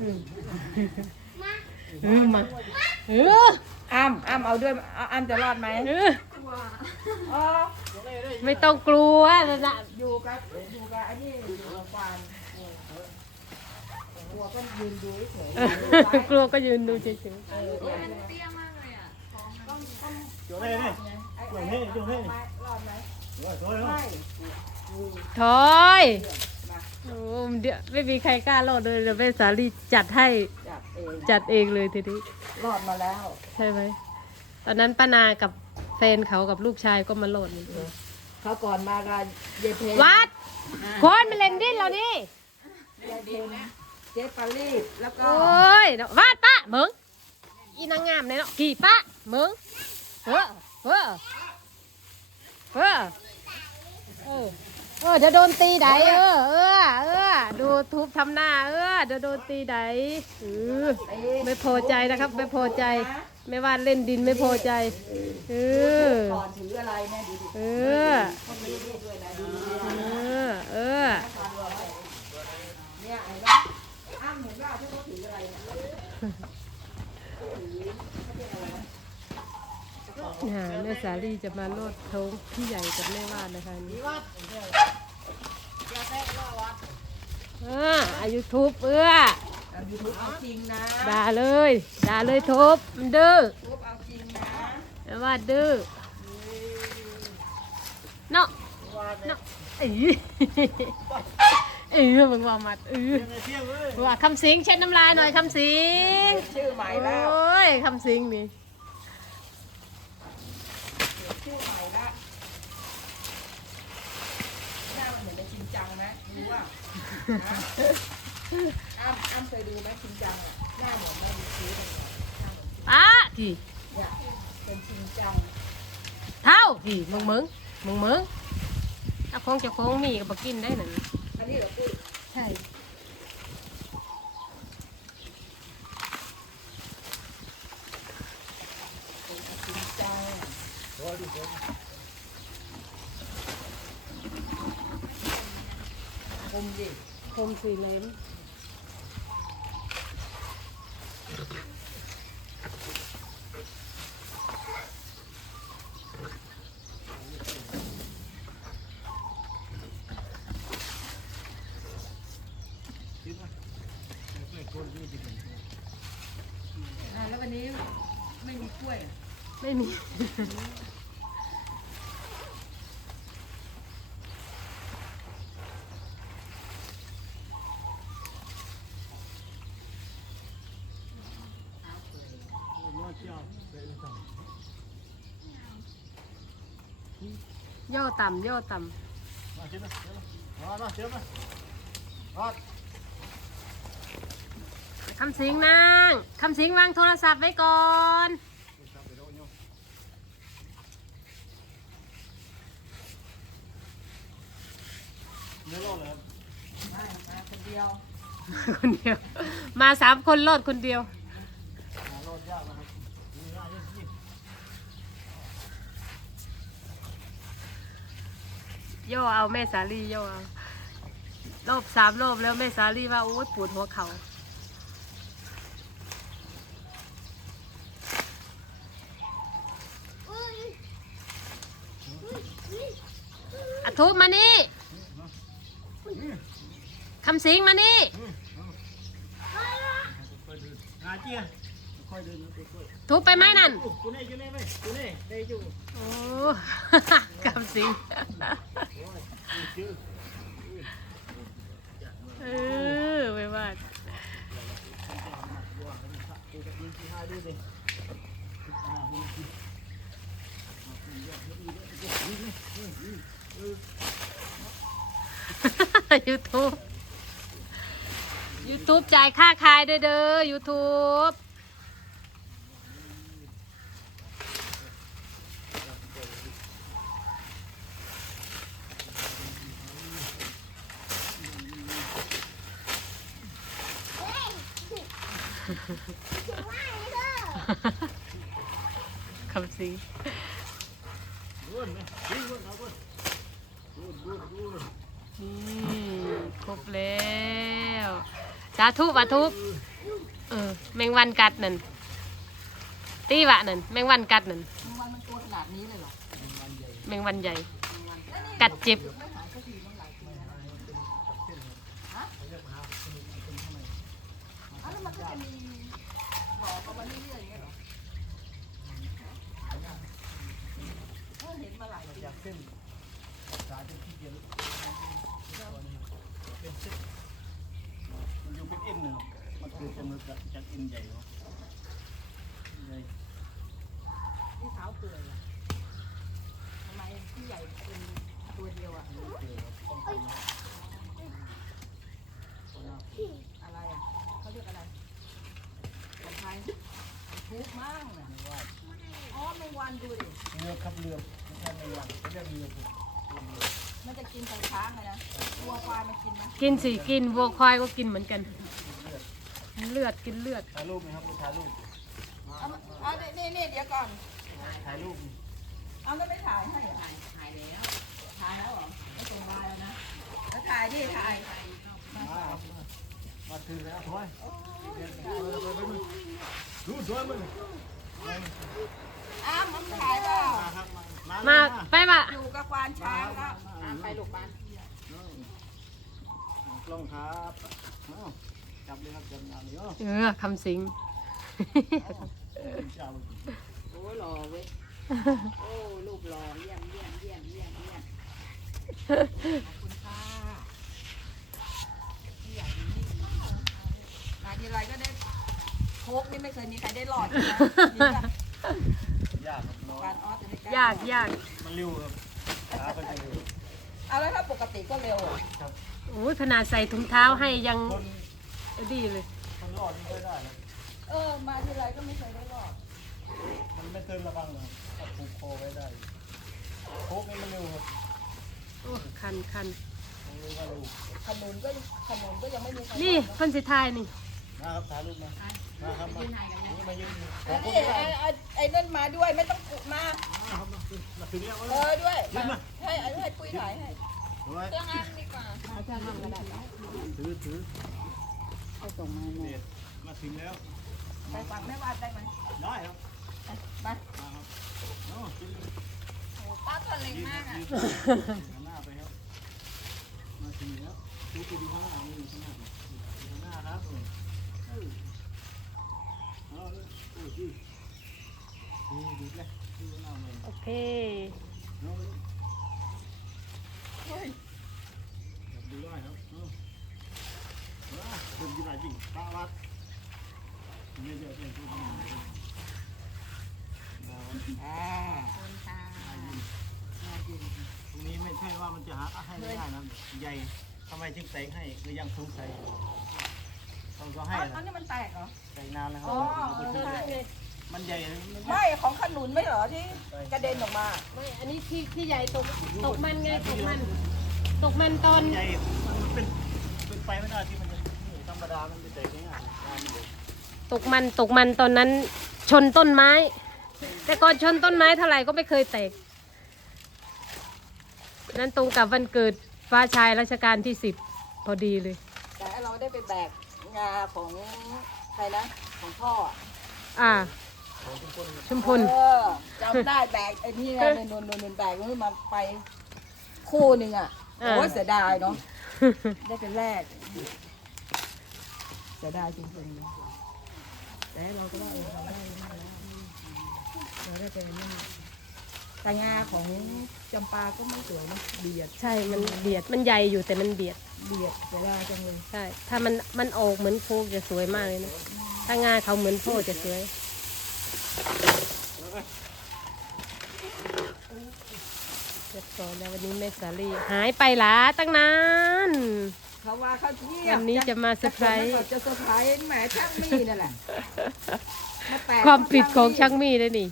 อืมเออมาเอออ้ำอ้ำเอาด้วยเอาอ้ำจะรอดไหมเอออ๋อไม่ต้องกลัวนะนะอยู่กับอยู่กับอันนี้อยู่กับควานกลัวก็ยืนดูเฉยเออกลัวก็ยืนดูเฉยๆเออเออ chỗ này này chỗ này chỗ này รอดไหม rồi thôi ไม่ๆถอย โอ้เดี๋ยวไม่มีใครกล้ารอดเลยเดี๋ยวแม่สาลีจัดให้จับเองจัดเองเลยทีนี้รอดมาแล้วใช่ไหมตอนนั้นป้านากับแฟนเขากับลูกชายก็มาโหลดนี่เขาก่อนมากับเยเพนวัดคนมันเล่นดิ้นเรานี่เยเพนเจ๊ปารีสแล้วก็โอ้ยเนาะวัดปะมึงอีนางงามเนี่ยเนาะกี่ปะมึงเออเออเออเออเออเดี๋ยวโดนตีไดเออเออเออดูทุบทำหน้า เออเดี๋ยวโดนตีไดเออเอ๊ะไม่พอใจนะครับ ไม่พอใจ ไม่ว่าเล่นดินไม่พอใจเออก่อนถืออะไรเนี่ยดูดิเออคนนี้ด้วยนะดูดิเออเออเนี่ยไอ้บ้าอ้ำเห็นว่าที่เขาถืออะไรเนี่ยอ่าแม่สาลีจะมาโลดโท้งพี่ใหญ่กับแม่วาดนะคะอันนี่ เอออายุทุบเอื้อเอายูทูบเอาจริงนะด่าเลยด่าเลยทุบมันดื้อทูบเอาจริงนะแม่วาดดื้อเนาะเนาะเอ้ยเออมึงว่ามัดเออ này thiêng ơi ว่าคำสิงเช็ดน้ำลายหน่อยคำสิงชื่อใหม่แล้ว โอ้ยคำสิงนี่ชื่อใหม่แล้วหน้ามันเหมือนในชินจังนะรู้ว่า อ้ำอ้ำเคยดูไหมชินจังอะหน้าเหมือนไม่มีคิ้วเลยหน้าเหมือนป้าทีเนี่ยเป็นชินจังเท่าทีมึงมึงมึงมึงถ้าคงจะคงมีก็บกินได้หนึ่งอันนี้เหรอปุ้ยใช่ชินจังคมดิ คมสีเหลมอ่าแล้ววันนี้ไม่มีกล้วยเหรอไม่มี vậy là thằng ย่อต่ำย่อต่ mà chết rồi đó đó chết rồi đó ำคำสิงนางคำสิงวางโทรศัพท์ไว้ก่อน sao phải đâu nhau nhớ lo là ไม่มาคนเดียวคนเดียว มาสามคนรอดคนเดียว ย่อเอาแม่สาลีย่อเอารอบสามรอบแล้วแม่สาลีว่าโอ๊ยปวดหัวเขาอะทุบมานี่คำสิงมานี่ à chia coi đường nó coi ทุบไปไหมนั่น chỗ này chỗ này mày chỗ này đây chỗ โอ้คำสิงเออไม่ว่านยูทูบยูทูบจ่ายค่าคายด้วยเด้อยูทูบ คำสิง luôn này đi luôn nó luôn luôn luôn luôn นี่ครบแล้วสาธุสาธุ Ừ. เออแมงวันกัดนั่นตีวะนั่นแมงวันกัดนั่นมันวันมันตัวขนาดนี้เลยเหรอแมงวันใหญ่ กัดเจ็บ ไม่หายสักทีเมื่อไหร่ปีแล้วฮะอ้าว แล้วมันก็จะมีหลอกออกมาเรื่อยๆอย่างเงี้ยเหรอเออเห็นมาหลายปีจากเส้นสายเป็นที่เดียวเป็นเส้นมันอยู่เป็นเอ็นเนาะมันคือจะมันจากเอ็นใหญ่เนาะใหญ่ที่เท้าเปื่อยอะทำไมที่ใหญ่เป็นตัวเดียวอะเจอครับต้องทำนะอะไรอะเขาเรียกอะไรของไทยทุกมั่งน่ะไม่ว่าอ๋อแมงวันดูดิเรือครับเรือไม่ใช่ไม่ว่าเขาเรียกเรือผมมันจะกินแต่ช้างเลยนะวัวควายมันกินไหมกินสิกินวัวควายก็กินเหมือนกัน เลือดกินเลือดถ่ายรูปไหมครับถ่ายรูปเอาเอานี่นี่เดี๋ยวก่อน ถ่ายรูป เอาแล้วไม่ถ่ายให้ถ่ายถ่ายแล้ว ถ่ายแล้วเหรอไม่ส่งไลน์แล้วนะถ่ายดิถ่าย มาครับมาถึงแล้วถอยดูสวยมั้ยอ้าวมันถ่ายเปล่ามาไปปะอยู่กับควานช้างแล้วอะไปลูกบ้านกล้องครับจับเลยครับจับงานเยเนาะเออคำสิงโอ้หล่อเว้ยโอ้รูปหล่อเยี่ยมเยี่ยมเยี่ยมเยี่ยมเยี่ยมขอบคุณค่ะที่ใหญ่ยิ่งมา ทีไรก็ได้โคกนี่ไม่เคยมีใครได้หลอดเลยนะนี่จ้ะยากครับน้อยการออสจะได้ยากยากมันเร็วครับขาก็จะเร็วเอาแล้วถ้าปกติก็เร็วอะโอ้ยขนาดใส่ถุงเท้าให้ยังคนดีเลย คนรอดไม่ค่อยได้นะเออ มาทีไรก็ไม่เคยได้หลอดมันไม่เติมระวังนะถ้าผูกคอไว้ได้โคกนี่มันเร็วครับโอ้คันคันมันเร็วก็เร็วขนุนก็ขนุนก็ยังไม่มีใครนี่เพิ่นสิทายนี่ นะครับถ่ายรูปมามาครับมานี่มายืนขไอ้อบคุณนี่ครัไอ้ไอ้ไอ้นั่นมาด้วยไม่ต้องกุมาบมาถึงแล้วเออด้วยมาให้ไอ้ให้ปุ้ยถ่ายให้ถือไว้เครื่องอันดีกว่าเอาเครื่องอันก็ได้ถือถือให้ส่งมาเด็ดมาถึงแล้วไปฟังแม่วาดได้ไหมได้ครับไปมาครับโอ้ขึ้นป้าตัวเล็กมากอะ หันหน้าไปครับ มาถึงแล้วดูไปดูข้างหน้านี่ข้างหน้าดูข้างหน้าครับเออเออเอาเลยโอ้ยดีดีดีเลยดูหน้า เคเอาเลยเฮ้ยจับดูได้ครับเอาว้าเป็นจริงตาวัดไม่เยอะเลยทุกคนอ่าคนค่ะมาจริงตรงนี้ไม่ใช่ว่ามันจะหาให้ไม่ได้นะใหญ่ทำไมถึงใส่ให้คือยังสงสัยเขาก็ให้อันนะอันนี้มันแตกเหรอใส่นานแล้วครับ มันใหญ่นะมันไม่ของขนุนไม่เหรอที่กระเด็นออกมา ไม่ อันนี้ที่ที่ใหญ่ตกตกมันไงตกมัน ตกมันตอนใหญ่มันเป็นเป็นไปไม่ได้ที่มันจะนี่ธรรมดา มันจะแตกง่ายๆงานมันเด็กตกมันตกมันตอนนั้นชนต้นไม้ แต่ก่อนชนต้นไม้เท่าไหร่ก็ไม่เคยแตก นั้นตรงกับวันเกิดฟ้าชายรัชกาลที่สิบพอดีเลย แต่เราได้ไปแบกงาของใครนะ ของพ่ออะอ่า ชุมพล เออจำได้แบกไอ้นี่ไงนนนนนแบกมันมาไปคู่หนึ่งอะอ่าโอ้ยเสียดายเนาะได้เป็นแรกเสียดายจริงๆนะแต่เราก็ว่าเออเราได้ไม่แล้วเราได้เป็นหน้าแต่งาของจำปาก็ไม่สวยนะเบียดใช่มันเบียดมันใหญ่อยู่แต่มันเบียดเบียดเสียดายจังเลยใช่ถ้ามันมันออกเหมือนโคกจะสวยมากเลยนะถ้างาเขาเหมือนโพจะสวย ร้อยแล้ววันนี้แม่สาลีหายไปหลาตั้งนาน เขาว่าเขาเที่ยวันนี้จะมาเซอร์ไพรส์จะเซอร์ไพรส์แหมช่างมีนั่นแหละความผิดของช่างมีเลยนี่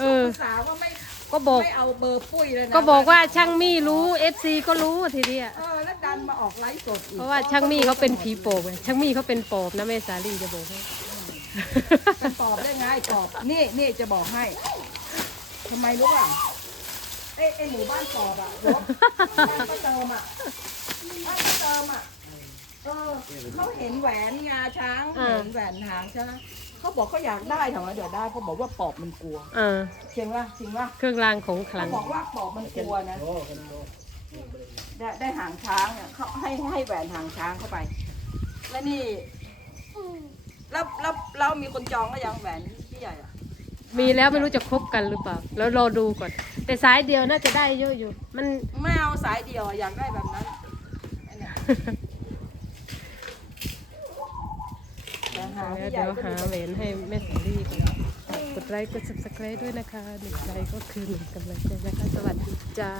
เออสาวว่าไม่ก็บอกไม่เอาเบอร์ปุ้ยเลยนะก็บอกว่าช่างมี่รู้เอฟซีก็รู้ทีเดียวเออแล้วดันมาออกไลฟ์สดอีกเพราะว่าช่างมี่เขาเป็นผีโปอบไงช่างมี่เขาเป็นปอบนะแม่สาลีจะบอกให้เป็นปอบได้ไงปอบนี่นี่จะบอกให้ทำไมรู้ป่ะ อ้ไอ้หมู่บ้านปอบอะรถบ้านก็เติมอะบ้านก็เติมอะเออเขาเห็นแหวนงาช้างอ่าเห็นแหวนหางช้างเขาบอกเขาอยากได้ถามว่าเดี๋ยวได้เขาบอกว่าปอบมันกลัวอ่าจริงป่ะจริงป่ะเครื่องรางของขลัเขาง บอกว่าปอบมันกลัวนะโอ้กันโดได้ได้หางช้างเนี่ยเขาให้ให้แหวนหางช้างเข้าไป แล้วนี่แล้วแล้วเรามีคนจองก็ยังแหวนพี่ใหญ่อะ มีแล้วไม่รู้จะครบกันหรือเปล่า แล้วรอดูก่อน แต่สายเดียวน่าจะได้เยอะอยู่ มัน ไม่เอาสายเดียวอะอยากได้แบบนั้นไอ้เนี่ยแต่หาพี่ใหญ่เดี๋ยวก็หามีแหวนให้แม่สาลีก่อนฝากกดไลค์กด subscribe ด้วยนะคะหนึ่งไลค์ก็คือหนึ่งกำลังใจนะคะ สวัสดีจ้า